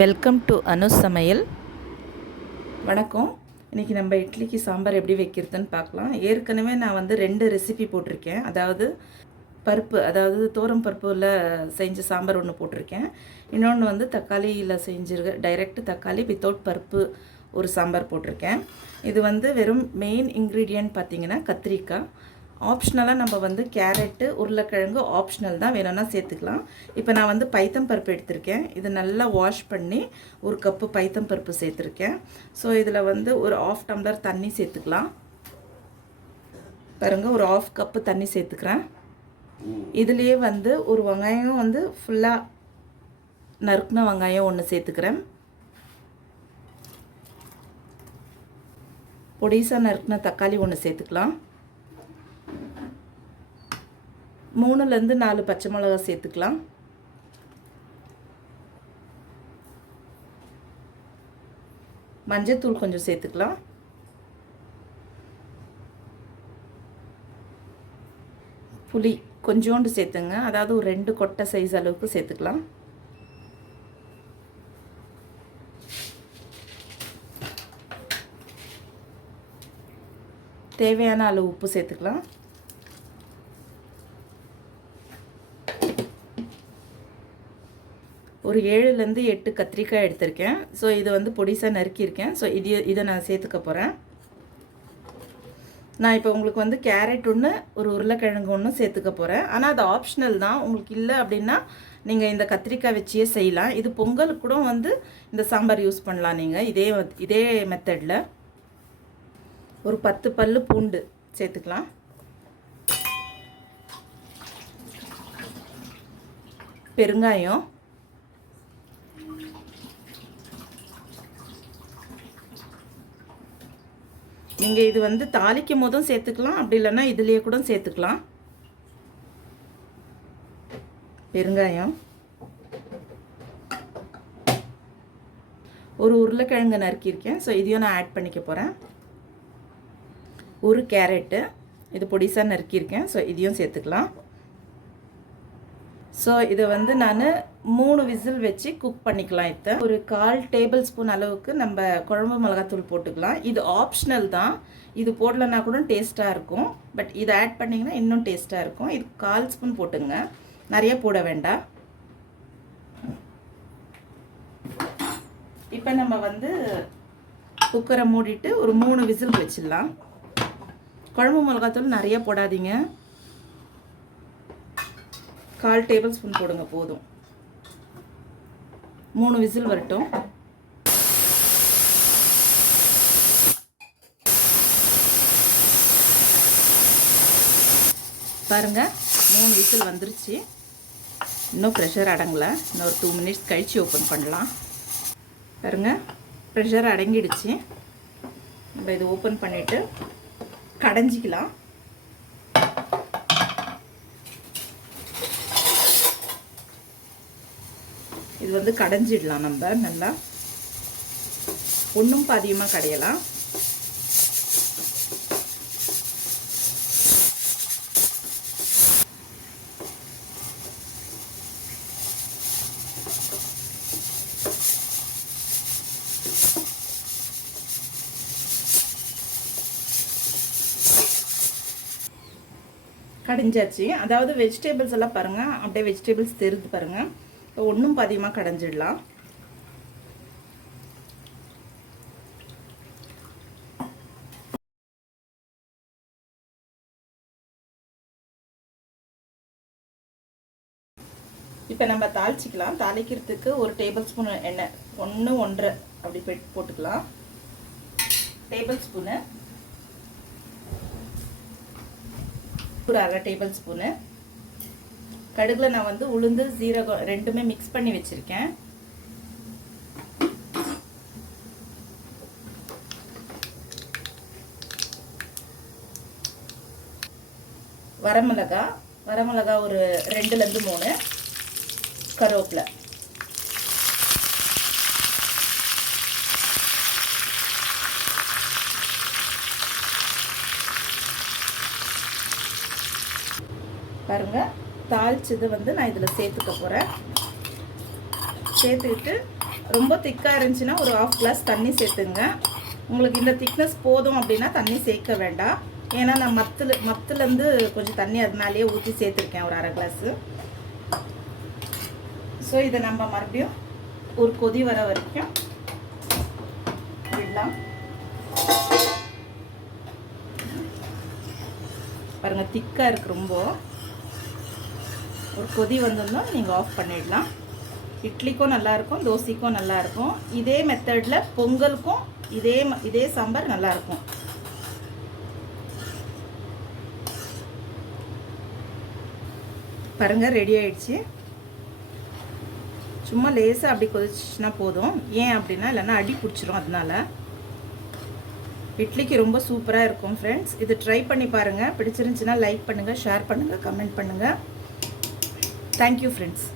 Welcome to அனு சமையல். வணக்கம். இன்றைக்கி நம்ம இட்லிக்கு சாம்பார் எப்படி வைக்கிறதுன்னு பார்க்கலாம். ஏற்கனவே நான் வந்து 2 ரெசிபி போட்டிருக்கேன். அதாவது பருப்பு, அதாவது தோரம் பருப்பில் செஞ்ச சாம்பார் ஒன்று போட்டிருக்கேன். இன்னொன்று வந்து தக்காளியில் செஞ்சுருக்க டைரெக்ட் தக்காளி வித்தவுட் பருப்பு ஒரு சாம்பார் போட்டிருக்கேன். இது வந்து வெறும் மெயின் இன்க்ரீடியன்ட் பார்த்திங்கன்னா கத்திரிக்காய். ஆப்ஷனலாக நம்ம வந்து கேரட்டு, உருளைக்கிழங்கு ஆப்ஷனல் தான், வேணும்னா சேர்த்துக்கலாம். இப்போ நான் வந்து பைத்தம் பருப்பு எடுத்திருக்கேன். இது நல்லா வாஷ் பண்ணி ஒரு கப்பு பைத்தம் பருப்பு சேர்த்துருக்கேன். ஸோ இதில் வந்து ஒரு 1/2 டம்ளர் தண்ணி சேர்த்துக்கலாம். பாருங்கள், ஒரு 1/2 கப்பு தண்ணி சேர்த்துக்கிறேன். இதுலேயே வந்து ஒரு வெங்காயம் வந்து ஃபுல்லாக நறுக்குன வெங்காயம் ஒன்று சேர்த்துக்கிறேன். பொடிசாக நறுக்குன தக்காளி ஒன்று சேர்த்துக்கலாம். 3லேருந்து 4 பச்சை மிளகா சேர்த்துக்கலாம். மஞ்சத்தூள் கொஞ்சம் சேர்த்துக்கலாம். புளி கொஞ்சோண்டு சேர்த்துங்க, அதாவது ஒரு 2 கொட்டை சைஸ் அளவுக்கு சேர்த்துக்கலாம். தேவையான அளவு உப்பு சேர்த்துக்கலாம். ஒரு 7லேருந்து 8 கத்திரிக்காய் எடுத்திருக்கேன். ஸோ இதை வந்து பொடிசாக நறுக்கியிருக்கேன். ஸோ இதை நான் சேர்த்துக்க போகிறேன். நான் இப்போ உங்களுக்கு வந்து கேரட் ஒன்று, ஒரு உருளைக்கிழங்கு ஒன்று சேர்த்துக்க போகிறேன். ஆனால் அது ஆப்ஷனல் தான். உங்களுக்கு இல்லை அப்படின்னா நீங்கள் இந்த கத்திரிக்காய் வச்சியே செய்யலாம். இது பொங்கலுக்கு கூட வந்து இந்த சாம்பார் யூஸ் பண்ணலாம் நீங்கள் இதே மெத்தடில். ஒரு 10 பல்லு பூண்டு சேர்த்துக்கலாம். பெருங்காயம், நீங்கள் இது வந்து தாளிக்கும் போதும் சேர்த்துக்கலாம், அப்படி இல்லைன்னா இதுலேயே கூட சேர்த்துக்கலாம். பெருங்காயம், ஒரு உருளைக்கிழங்கு நறுக்கியிருக்கேன். ஸோ இதையும் நான் ஆட் பண்ணிக்க போகிறேன். ஒரு கேரட்டு, இது பொடிசாக நறுக்கியிருக்கேன். ஸோ இதையும் சேர்த்துக்கலாம். ஸோ இதை வந்து நான் 3 விசில் வச்சு குக் பண்ணிக்கலாம். இதை ஒரு 1/4 டேபிள் ஸ்பூன் அளவுக்கு நம்ம குழம்பு மிளகாத்தூள் போட்டுக்கலாம். இது ஆப்ஷனல் தான். இது போடலன்னா கூட டேஸ்ட்டாக இருக்கும். பட் இதை ஆட் பண்ணிங்கன்னா இன்னும் டேஸ்ட்டாக இருக்கும். இது 1/4 ஸ்பூன் போட்டுங்க, நிறைய போட வேண்டாம். இப்போ நம்ம வந்து குக்கரை மூடிட்டு ஒரு 3 விசில் வச்சிடலாம். குழம்பு மிளகாத்தூள் நிறைய போடாதீங்க, 1/4 டேபிள் ஸ்பூன் போடுங்க போதும். 3 விசில் வரட்டும். பாருங்கள், 3 விசில் வந்துருச்சு. இன்னும் ப்ரெஷர் அடங்கலை. இன்னும் ஒரு 2 மினிட்ஸ் கழித்து ஓப்பன் பண்ணலாம். பாருங்கள், ப்ரெஷர் அடங்கிடுச்சு. நம்ம இது ஓப்பன் பண்ணிவிட்டு கடைஞ்சிக்கலாம். இது வந்து கடைஞ்சிடலாம். நம்ம நல்லா ஒன்றும் பாதியமாக கடையலாம். கடைஞ்சாச்சு. அதாவது வெஜிடபிள்ஸ் எல்லாம் பாருங்கள், அப்படியே வெஜிடபிள்ஸ் தெரிஞ்சு பாருங்கள். ஒன்றும் பாதியமாக கடைஞ்சிடலாம். இப்போ நம்ம தாளிச்சிக்கலாம். தாளிக்கிறதுக்கு ஒரு டேபிள் ஸ்பூன் எண்ணெய், 1 1/2 அப்படி போட்டுக்கலாம். டேபிள் ஸ்பூனு, ஒரு 1/2 டேபிள் ஸ்பூனு கடுகுல நான் வந்து உளுந்து ஜீரகம் ரெண்டுமே மிக்ஸ் பண்ணி வச்சிருக்கேன். வரமிளகா ஒரு 2லேருந்து 3, கருவேப்பிலை, பாருங்கள் தாளிச்சது வந்து நான் இதில் சேர்த்துக்க போகிறேன். சேர்த்துக்கிட்டு ரொம்ப திக்காக இருந்துச்சுன்னா ஒரு 1/2 கிளாஸ் தண்ணி சேர்த்துங்க. உங்களுக்கு இந்த திக்னஸ் போதும் அப்படின்னா தண்ணி சேர்க்க வேண்டாம். ஏன்னா நான் மத்துலேருந்து கொஞ்சம் தண்ணி அது மேலேயே ஊற்றி சேர்த்துருக்கேன் ஒரு 1/2 கிளாஸு. ஸோ இதை நம்ம மறுபடியும் ஒரு கொதி வர வரைக்கும் விடலாம். பாருங்கள் திக்காக இருக்குது ரொம்ப. ஒரு கொதி வந்தோம்னா நீங்கள் ஆஃப் பண்ணிடலாம். இட்லிக்கும் நல்லாயிருக்கும், தோசைக்கும் நல்லாயிருக்கும். இதே மெத்தடில் பொங்கலுக்கும் இதே சாம்பார் நல்லாயிருக்கும். பாருங்கள் ரெடி ஆயிடுச்சு. சும்மா லேசாக அப்படி கொதிச்சுன்னா போதும். ஏன் அப்படின்னா இல்லைன்னா அடி பிடிச்சிரும். அதனால இட்லிக்கு ரொம்ப சூப்பராக இருக்கும் ஃப்ரெண்ட்ஸ். இது ட்ரை பண்ணி பாருங்கள். பிடிச்சிருந்துச்சுன்னா லைக் பண்ணுங்கள், ஷேர் பண்ணுங்கள், கமெண்ட் பண்ணுங்கள். Thank you friends.